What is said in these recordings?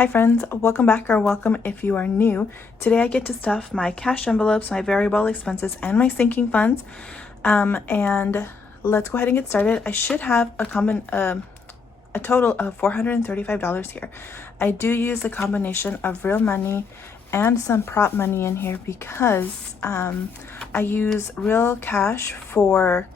Hi friends, welcome back, or welcome if you are new. Today I get to stuff my cash envelopes, my variable expenses, and my sinking funds. And let's go ahead and get started. I should have a total of $435 here. I do use a combination of real money and some prop money in here because I use real cash for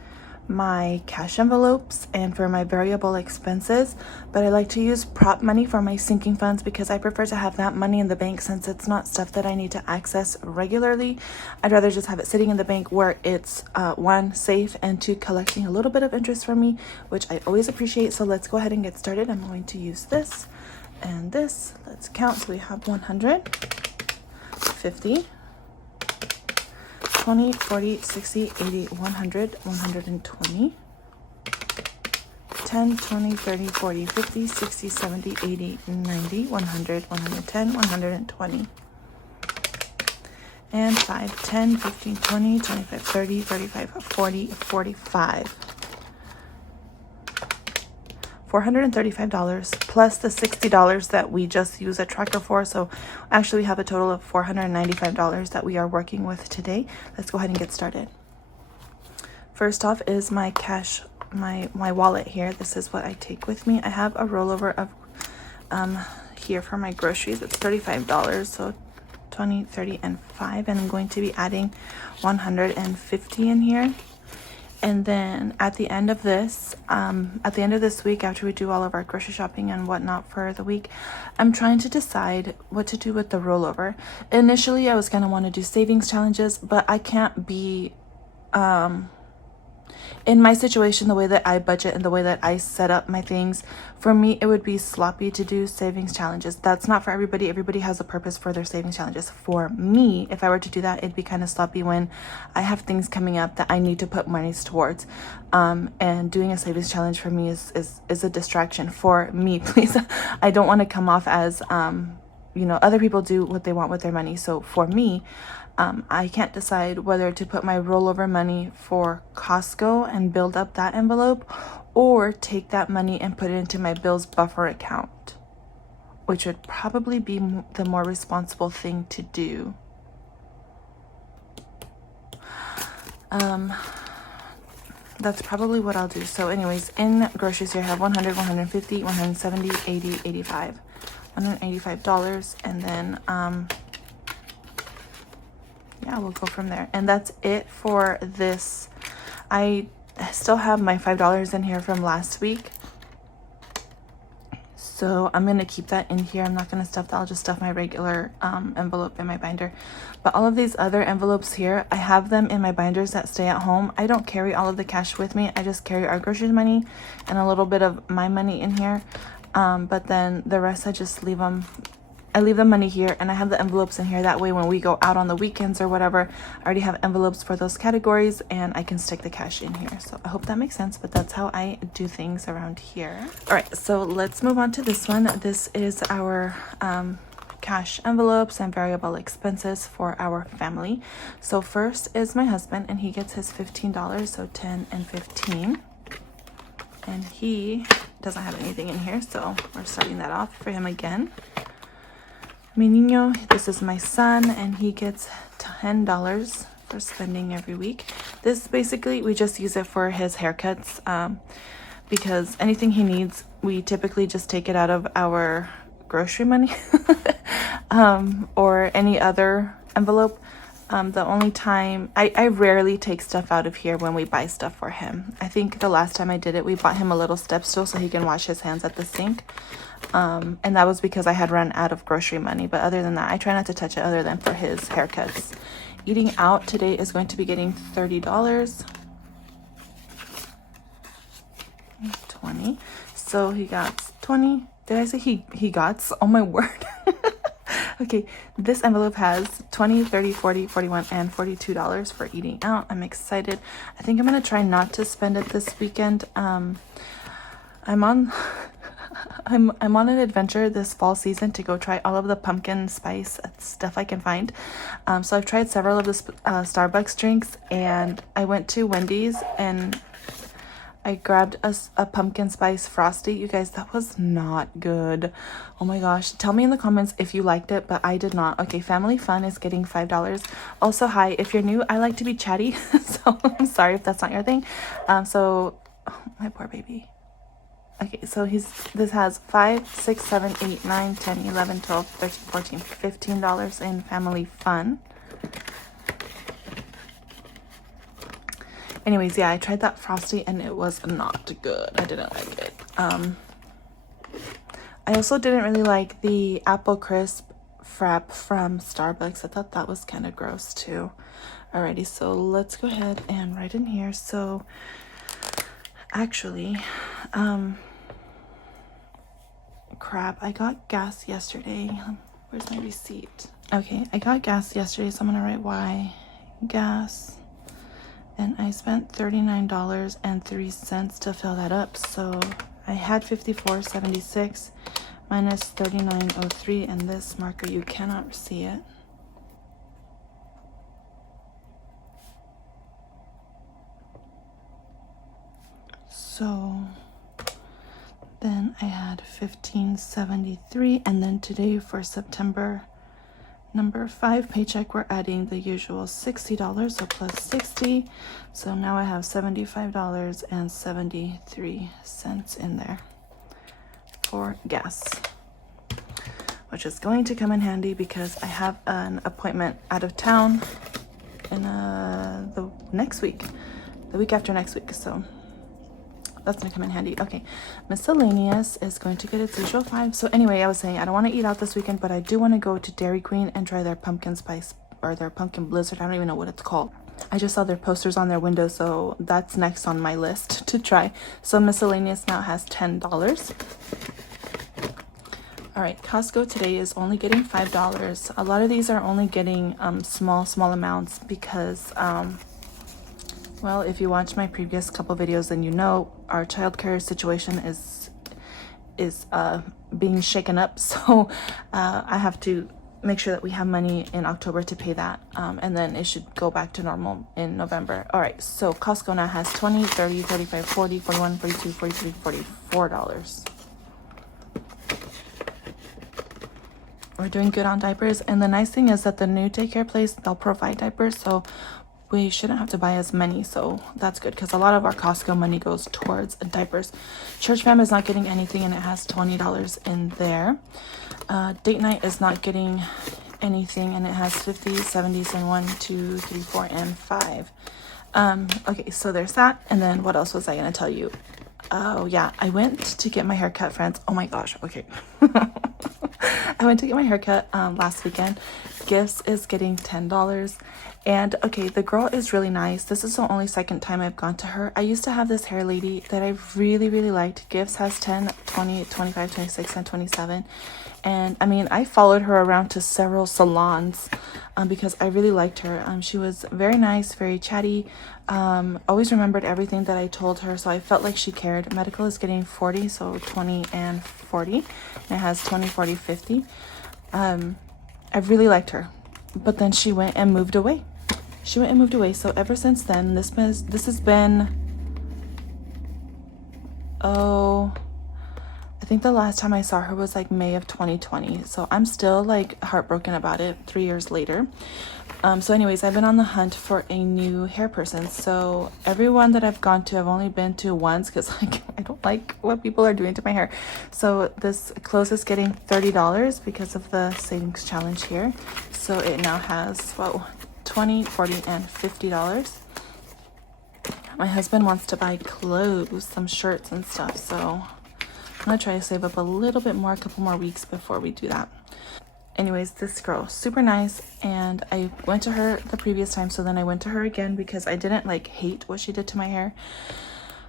my cash envelopes and for my variable expenses, but I like to use prop money for my sinking funds because I prefer to have that money in the bank since it's not stuff that I need to access regularly. I'd rather just have it sitting in the bank where it's one, safe, and two, collecting a little bit of interest from me, which I always appreciate. So let's go ahead and get started. I'm going to use this and this. Let's count. So we have 100, 50, 20, 40, 60, 80, 100, 120, 10, 20, 30, 40, 50, 60, 70, 80, 90, 100, 110, 120, and 5, 10, 15, 20, 25, 30, 35, 40, 45. $435 plus the $60 that we just use a tracker for. So actually we have a total of $495 that we are working with today. Let's go ahead and get started. First off is my cash, my wallet here. This is what I take with me. I have a rollover of here for my groceries. It's $35, so 20, 30, and 5, and I'm going to be adding 150 in here. And then at the end of this week, after we do all of our grocery shopping and whatnot for the week, I'm trying to decide what to do with the rollover. Initially, I was going to want to do savings challenges, but I can't be, in my situation, the way that I budget and the way that I set up my things, for me, it would be sloppy to do savings challenges. That's not for everybody. Everybody has a purpose for their savings challenges. For me, if I were to do that, it'd be kind of sloppy when I have things coming up that I need to put monies towards. And doing a savings challenge for me is a distraction for me, please. I don't want to come off as, other people do what they want with their money. So for me, I can't decide whether to put my rollover money for Costco and build up that envelope, or take that money and put it into my bills buffer account, which would probably be the more responsible thing to do. That's probably what I'll do. So anyways, in groceries here I have 100, 150, 170, 80, 85, $185, and then yeah, we'll go from there. And that's it for this. I still have my $5 in here from last week, so I'm gonna keep that in here. I'm not gonna stuff that. I'll just stuff my regular envelope in my binder. But all of these other envelopes here, I have them in my binders that stay at home. I don't carry all of the cash with me. I just carry our groceries money and a little bit of my money in here, but then the rest I just leave them. I leave the money here, and I have the envelopes in here. That way when we go out on the weekends or whatever, I already have envelopes for those categories, and I can stick the cash in here. So I hope that makes sense, but that's how I do things around here. All right, so let's move on to this one. This is our cash envelopes and variable expenses for our family. So first is my husband, and he gets his $15, so 10 and 15. And he doesn't have anything in here, so we're starting that off for him again. Mi niño, this is my son, and he gets $10 for spending every week. This basically, we just use it for his haircuts, because anything he needs, we typically just take it out of our grocery money or any other envelope. The only time, I rarely take stuff out of here when we buy stuff for him. I think the last time I did it, we bought him a little step stool so he can wash his hands at the sink. And that was because I had run out of grocery money. But other than that, I try not to touch it other than for his haircuts. Eating out today is going to be getting $30. 20. So he got 20. Did I say he got? Oh my word. Okay, this envelope has 20, 30, 40, 41, and $42 for eating out. I'm excited. I think I'm gonna try not to spend it this weekend. I'm on an adventure this fall season to go try all of the pumpkin spice stuff I can find. So I've tried several of the Starbucks drinks, and I went to Wendy's, and I grabbed a pumpkin spice frosty. You guys, that was not good. Oh my gosh. Tell me in the comments if you liked it, but I did not. Okay, Family Fun is getting $5. Also, hi, if you're new, I like to be chatty. So I'm sorry if that's not your thing. Oh, my poor baby. Okay, so this has 5, 6, 7, 8, 9, 10, 11, 12, 13, 14, $15 in Family Fun. Anyways, yeah, I tried that frosty and it was not good. I didn't like it. I also didn't really like the apple crisp frap from Starbucks. I thought that was kind of gross too. Alrighty, so let's go ahead and write in here. So actually, crap, I got gas yesterday. Where's my receipt? Okay, I got gas yesterday, so I'm gonna write why gas. And I spent $39.03 to fill that up. So I had $54.76 minus $39.03, and this marker, you cannot see it. So then I had $15.73, and then today for September number 5 paycheck, we're adding the usual $60, so plus 60. So now I have $75.73 in there for gas, which is going to come in handy because I have an appointment out of town in the next week, the week after next week. So that's gonna come in handy. Okay, miscellaneous is going to get its usual 5. So anyway, I was saying I don't want to eat out this weekend, but I do want to go to Dairy Queen and try their pumpkin spice or their pumpkin blizzard. I don't even know what it's called. I just saw their posters on their window, so that's next on my list to try. So miscellaneous now has $10. All right, Costco today is only getting $5. A lot of these are only getting small amounts because well, if you watch my previous couple videos, then you know our childcare situation is being shaken up. So I have to make sure that we have money in October to pay that, and then it should go back to normal in November. All right, so Costco now has $20, $30, $35, $40, $41, $42, $43, $44. We're doing good on diapers, and the nice thing is that the new daycare place, they'll provide diapers, so we shouldn't have to buy as many. So that's good because a lot of our Costco money goes towards diapers. Church Fam is not getting anything, and it has $20 in there. Date night is not getting anything, and it has 50s, 70s, and 1, 2, 3, 4, and 5. Okay, so there's that. And then what else was I gonna tell you? Oh yeah, I went to get my hair cut, friends. Oh my gosh, okay. I went to get my hair cut last weekend. Gifts is getting $10. And okay, the girl is really nice. This is the only second time I've gone to her. I used to have this hair lady that I really liked. Gifts has 10, 20, 25, 26, and 27. And I mean, I followed her around to several salons because I really liked her. She was very nice, very chatty, always remembered everything that I told her, so I felt like she cared. Medical is getting 40, so 20 and 40. And it has 20, 40, 50. I really liked her, but then she went and moved away. So ever since then, this has been, I think the last time I saw her was like May of 2020. So I'm still like heartbroken about it 3 years later. So anyways, I've been on the hunt for a new hair person. So everyone that I've gone to, I've only been to once because like I don't like what people are doing to my hair. So this clothes is getting $30 because of the savings challenge here. So it now has, whoa, $20, $40, and $50. My husband wants to buy clothes, some shirts and stuff, so I'm gonna try to save up a little bit more, a couple more weeks before we do that. Anyways, this girl, super nice, and I went to her the previous time, so then I went to her again because I didn't like hate what she did to my hair.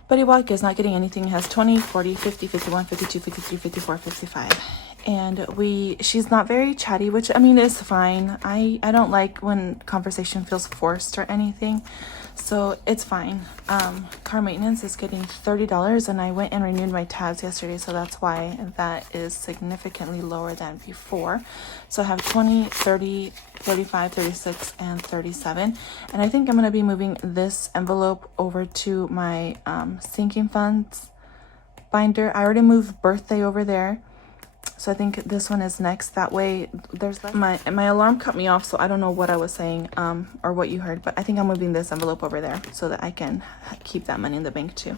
Buddy Walk is not getting anything. It has 20, 40, 50, 51, 52, 53, 54, 55. And she's not very chatty, which I mean is fine. I don't like when conversation feels forced or anything. So it's fine. Car maintenance is getting $30, and I went and renewed my tabs yesterday, so that's why that is significantly lower than before. So I have 20, 30, 35, 36, and 37. And I think I'm going to be moving this envelope over to my sinking funds binder. I already moved birthday over there. So I think this one is next. That way there's my alarm cut me off, so I don't know what I was saying or what you heard, but I think I'm moving this envelope over there so that I can keep that money in the bank too.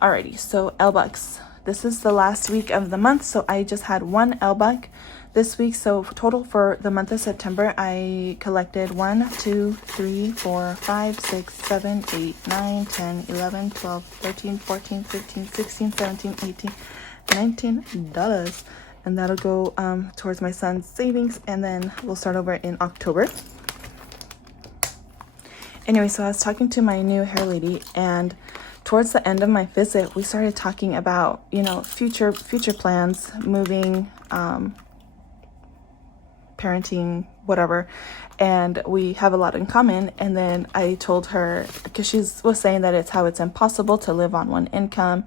Alrighty, so L-Bucks. This is the last week of the month, so I just had one L-Buck this week. So total for the month of September, I collected 1, 2, 3, 4, 5, 6, 7, 8, 9, 10, 11, 12, 13, 14, 15, 16, 17, 18, $19. And that'll go towards my son's savings, and then we'll start over in October. Anyway, so I was talking to my new hair lady, and towards the end of my visit, we started talking about, you know, future plans, moving, parenting, whatever, and we have a lot in common. And then I told her, because she was saying that it's impossible to live on one income.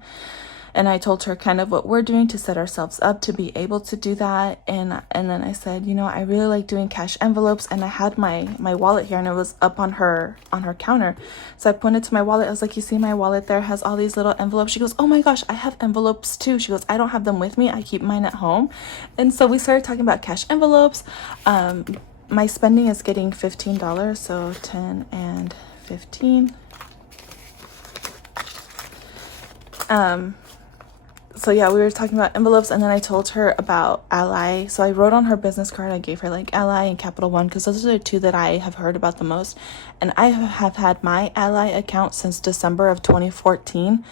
And I told her kind of what we're doing to set ourselves up to be able to do that. And then I said, you know, I really like doing cash envelopes. And I had my wallet here, and it was up on her counter. So I pointed to my wallet. I was like, you see my wallet there has all these little envelopes? She goes, oh my gosh, I have envelopes too. She goes, I don't have them with me. I keep mine at home. And so we started talking about cash envelopes. My spending is getting $15. So 10 and 15. So yeah, we were talking about envelopes, and then I told her about Ally. So I wrote on her business card, I gave her like Ally and Capital One, because those are the two that I have heard about the most. And I have had my Ally account since December of 2014.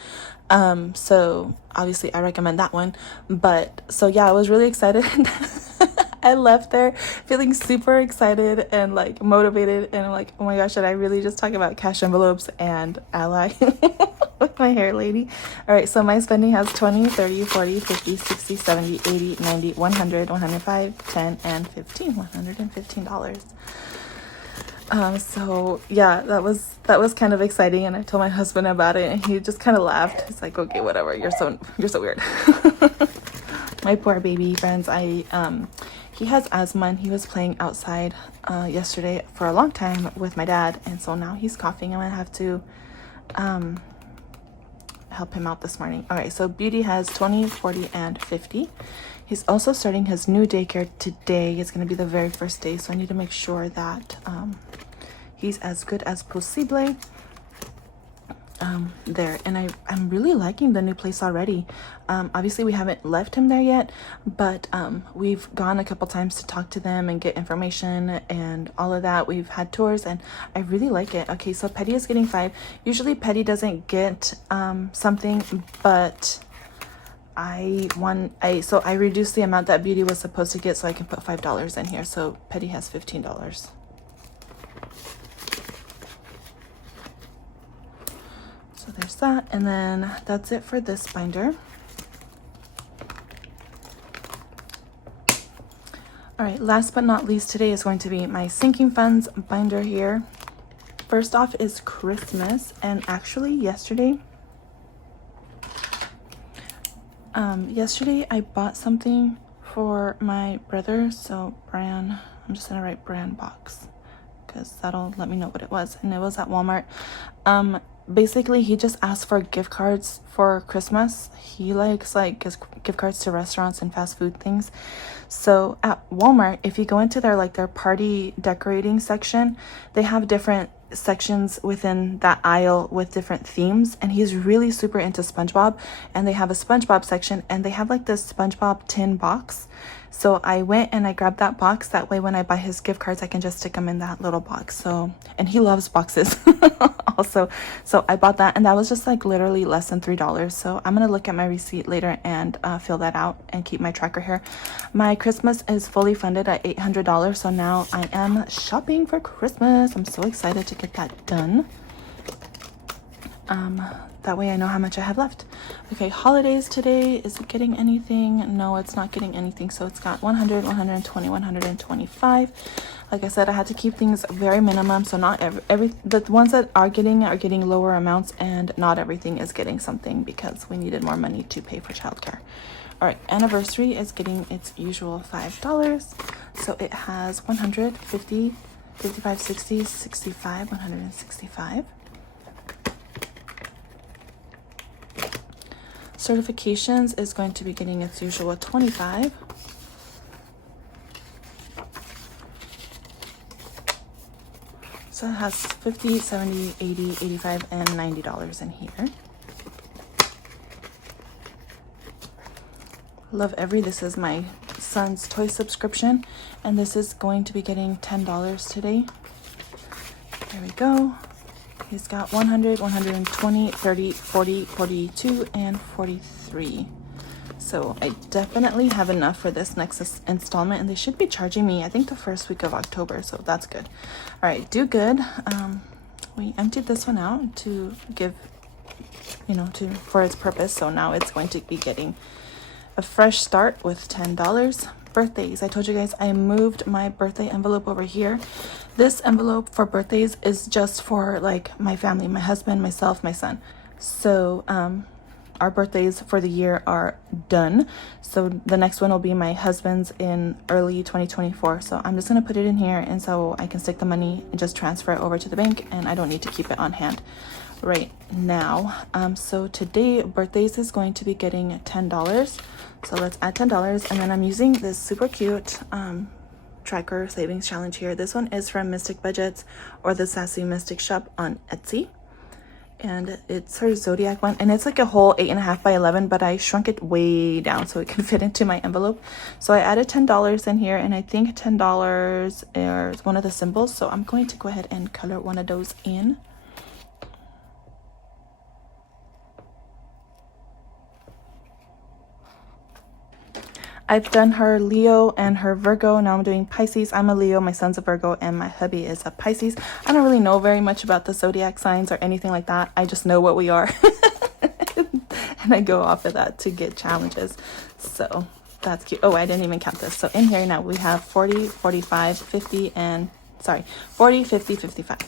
So obviously I recommend that one. But so yeah, I was really excited. I left there feeling super excited and like motivated, and I'm like, oh my gosh, did I really just talk about cash envelopes and Ally with my hair lady? All right, so my spending has 20, 30, 40, 50, 60, 70, 80, 90, 100, 105, 10, and 15, $115. So yeah, that was kind of exciting, and I told my husband about it, and he just kind of laughed. He's like, okay, whatever, you're so weird. My poor baby, friends. He has asthma, and he was playing outside yesterday for a long time with my dad, and so now he's coughing. I'm gonna have to help him out this morning. All right, so Beauty has 20, 40, and 50. He's also starting his new daycare today. It's gonna be the very first day, so I need to make sure that he's as good as possible there. And I'm really liking the new place already. Obviously we haven't left him there yet, but we've gone a couple times to talk to them and get information and all of that. We've had tours, and I really like it. Okay, so Petty is getting 5. Usually Petty doesn't get something, but I reduced the amount that Beauty was supposed to get, so I can put $5 in here. So Petty has $15. So there's that, and then that's it for this binder. All right, last but not least, today is going to be my sinking funds binder here. First off is Christmas, and actually yesterday I bought something for my brother. So brand, I'm just gonna write brand box, because that'll let me know what it was, and it was at Walmart. Basically he just asked for gift cards for Christmas. He likes like gift cards to restaurants and fast food things. So at Walmart, if you go into their party decorating section, they have different sections within that aisle with different themes, and he's really super into SpongeBob, and they have a SpongeBob section, and they have like this SpongeBob tin box. So I went and I grabbed that box. That way when I buy his gift cards, I can just stick them in that little box. So, and he loves boxes also. So I bought that, and that was just like literally less than $3. So I'm gonna look at my receipt later and fill that out and keep my tracker here. My Christmas is fully funded at $800. So now I am shopping for Christmas. I'm so excited to get that done. That way I know how much I have left. Okay, holidays today. Is it getting anything? No, it's not getting anything. So it's got 100, 120, 125. Like I said, I had to keep things very minimum. So not the ones that are getting lower amounts, and not everything is getting something because we needed more money to pay for childcare. All right, anniversary is getting its usual $5. So it has 150, 55, 60, 65, 165. Certifications is going to be getting its usual 25. So it has 50, 70, 80, 85, and $90 in here. Love Every, this is my son's toy subscription, and this is going to be getting $10 today. There we go. He's got 100, 120, 30, 40, 42, and 43. So I definitely have enough for this next installment, and they should be charging me, I think, the first week of October, so that's good. All right, Do Good. We emptied this one out to give, for its purpose, so now it's going to be getting a fresh start with $10. Birthdays. I told you guys I moved my birthday envelope over here. This envelope for birthdays is just for like my family, my husband, myself, my son. So our birthdays for the year are done. So the next one will be my husband's in early 2024. So I'm just gonna put it in here, and so I can stick the money and just transfer it over to the bank, and I don't need to keep it on hand right now. So today birthdays is going to be getting $10. So let's add $10, and then I'm using this super cute tracker savings challenge here. This one is from Mystic Budgets, or the Sassy Mystic Shop on Etsy, and it's her zodiac one, and it's like a whole 8.5 by 11, but I shrunk it way down so it can fit into my envelope. So I added $10 in here, and I think $10 is one of the symbols, so I'm going to go ahead and color one of those in. I've done her Leo and her Virgo. Now I'm doing Pisces. I'm a Leo, my son's a Virgo, and my hubby is a Pisces. I don't really know very much about the zodiac signs or anything like that. I just know what we are. And I go off of that to get challenges. So that's cute. Oh, I didn't even count this. So in here now we have 40, 45, 50, and 40, 50, 55.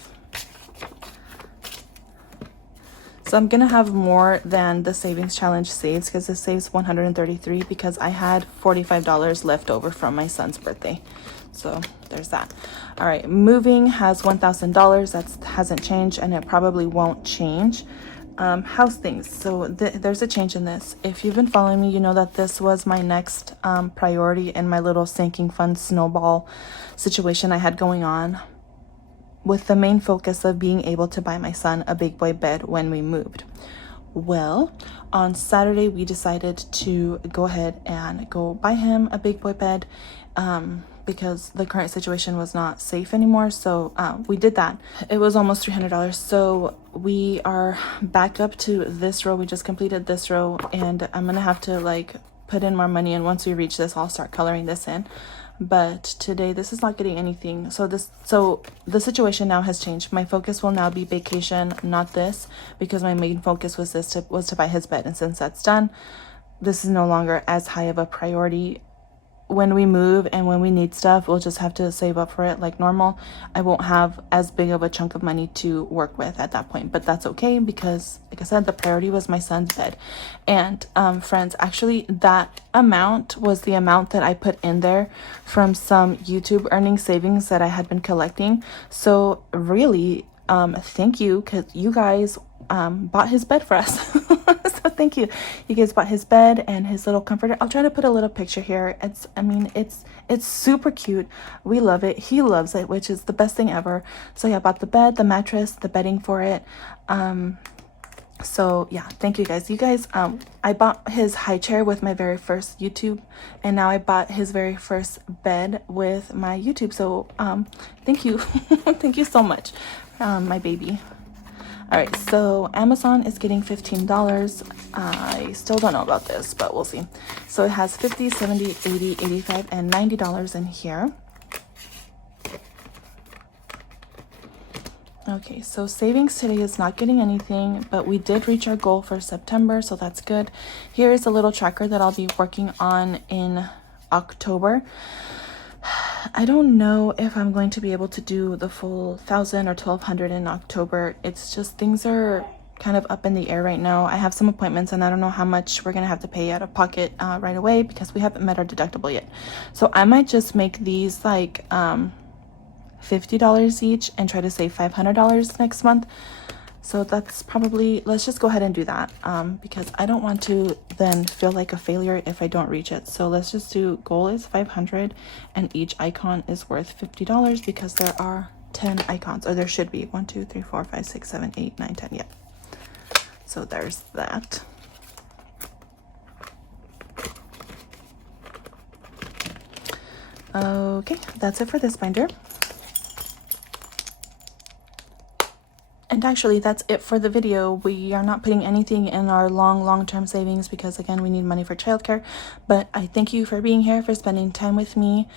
So I'm gonna have more than the savings challenge saves, because it saves 133 because I had $45 left over from my son's birthday. So there's that. All right, moving has $1,000. That hasn't changed, and it probably won't change. House things. So there's a change in this. If you've been following me, you know that this was my next priority in my little sinking fund snowball situation I had going on, with the main focus of being able to buy my son a big boy bed when we moved. Well, on Saturday we decided to go ahead and go buy him a big boy bed, because the current situation was not safe anymore. So we did that. It was almost $300. So we are back up to this row. We just completed this row, and I'm gonna have to like put in more money, and once we reach this, I'll start coloring this in. But today this is not getting anything. So the situation now has changed. My focus will now be vacation, not this, because my main focus was to buy his bed, and since that's done, this is no longer as high of a priority. When we move and when we need stuff, we'll just have to save up for it like normal. I won't have as big of a chunk of money to work with at that point, but that's okay, because like I said, the priority was my son's bed. And friends, actually that amount was the amount that I put in there from some YouTube earning savings that I had been collecting. So really, thank you, because you guys bought his bed for us. So thank you. You guys bought his bed and his little comforter. I'll try to put a little picture here. It's super cute. We love it. He loves it, which is the best thing ever. So yeah, I bought the bed, the mattress, the bedding for it. So yeah, thank you guys. I bought his high chair with my very first YouTube, and now I bought his very first bed with my YouTube. So thank you. Thank you so much, my baby. All right, so Amazon is getting $15. I still don't know about this, but we'll see. So it has 50, 70, 80, 85, and $90 in here. Okay, so savings today is not getting anything, but we did reach our goal for September, so that's good. Here is a little tracker that I'll be working on in October. I don't know if I'm going to be able to do the full 1,000 or 1,200 in October. It's just things are kind of up in the air right now. I have some appointments and I don't know how much we're gonna have to pay out of pocket right away because we haven't met our deductible yet. So I might just make these like $50 each and try to save $500 next month. So that's probably, let's just go ahead and do that because I don't want to then feel like a failure if I don't reach it. So let's just do goal is 500 and each icon is worth $50 because there are 10 icons, or there should be 1, 2, 3, 4, 5, 6, 7, 8, 9, 10. Yeah. So there's that. Okay, that's it for this binder. And actually, that's it for the video. We are not putting anything in our long-term savings because, again, we need money for childcare. But I thank you for being here, for spending time with me.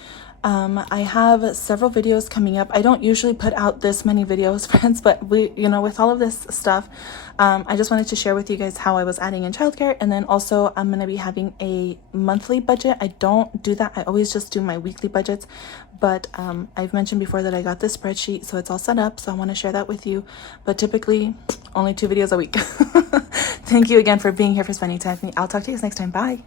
I have several videos coming up. I don't usually put out this many videos, friends, but with all of this stuff, I just wanted to share with you guys how I was adding in childcare. And then also I'm going to be having a monthly budget. I don't do that. I always just do my weekly budgets. But I've mentioned before that I got this spreadsheet, so it's all set up. So I want to share that with you. But typically only 2 videos a week. Thank you again for being here, for spending time with me. I'll talk to you guys next time. Bye.